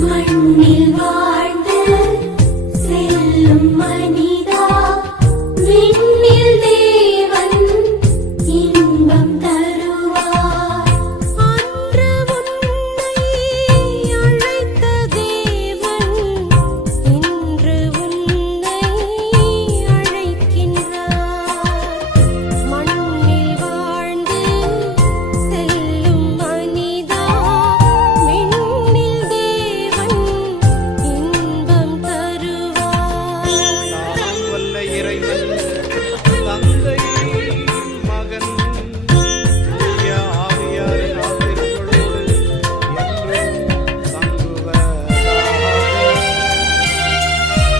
i mein